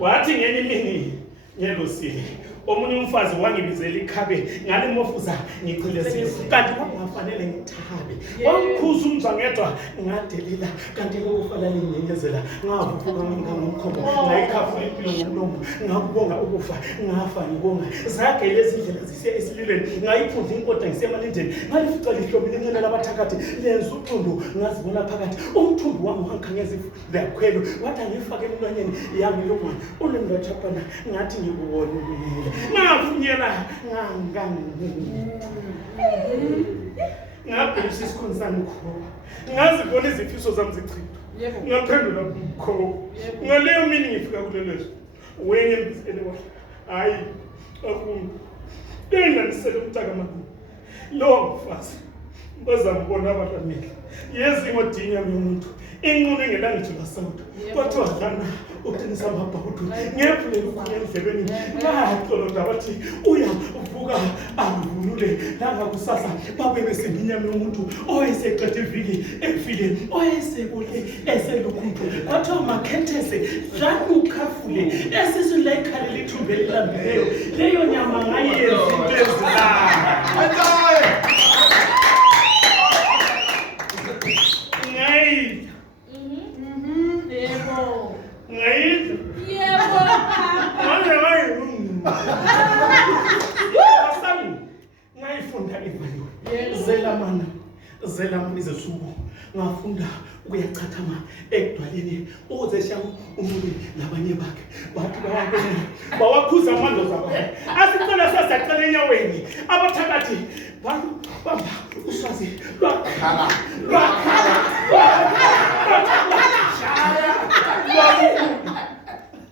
Wathi ngenye imini ngelosile omunye umfazi wangibizela ikhabe ngale mofuza ngichelesile kanti kwakungafanele ngithabe wangikhuza umzangedwa ngadelela kanti lokufala linyenyezela ngavuka ngomkhombo ngayikhafula impilo ngomlomo ngakubonga ukufa ngafa ngibonga zakhe lezi ndlela zisiya esililweni ngayiphunza inkoda ngisemalindeni ngalifica lihlobo lincane labathakathi lenza uthundu ngazibona phakathi umthundu wami wangikhanyeza lakhwelo wathi angifake emlonyeni yami lomwana ulemngathapana ngathi ngikubonile ngavunyela ngabhekisa isikhoni sami ukhoba ngazibona izifiso zami zichithwa ngaphendula ukhoba ngaleyo mini ngifika kulelezwe wenye mbizele wahle hayi afuna enganisele umtaka makulu lo mfazi bazambona abatamile yezi ngodini yami yomuntu inqono engelangithola sawudo kwathiwa dlana uqinisa amabhawudu ngephulela ukhona endlebeni ngaxolota bathi uyavuka avunule langakusasa babe besenginyama yomuntu owayeseqede iviki efile owayesekule eselukhuntu kwathiwa makhethese dlana ukhafule esiswini la ikhale lithumbe lilambileyo leyo nyama ngayenza into ezilanga zela mnize suku ngafunda ukuyachathama ekudwaleni uzesha umuntu nabanye bakhe bathi bawakhuza amandla zabo asicela sasacela enyaweni abathakathi bamba uswazi lwakhala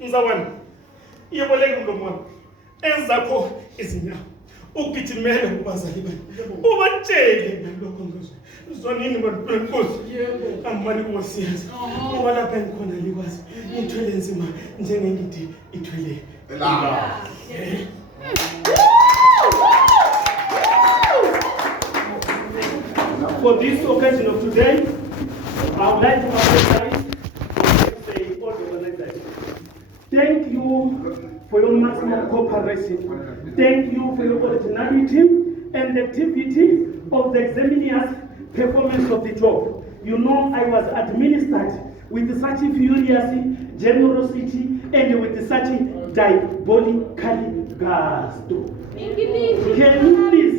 nzawani iyeboleka umlomo wami ezakho izinyawo ukugijimela kubazali bani ubatshele ngalokho ngizwe zonini bantu benkosi angimani kuwasiyazi ngoba lapha ngikhona likwazi ngithwele nzima njengengidi ithwele la. For this occasion of today, I would like to apologize for the organizers. Thank you for your maximum cooperation. Thank you for your originality and the activity of the examiners' performance of the job. You know, I was administered with such furious generosity and with such diabolical gusto. Can you please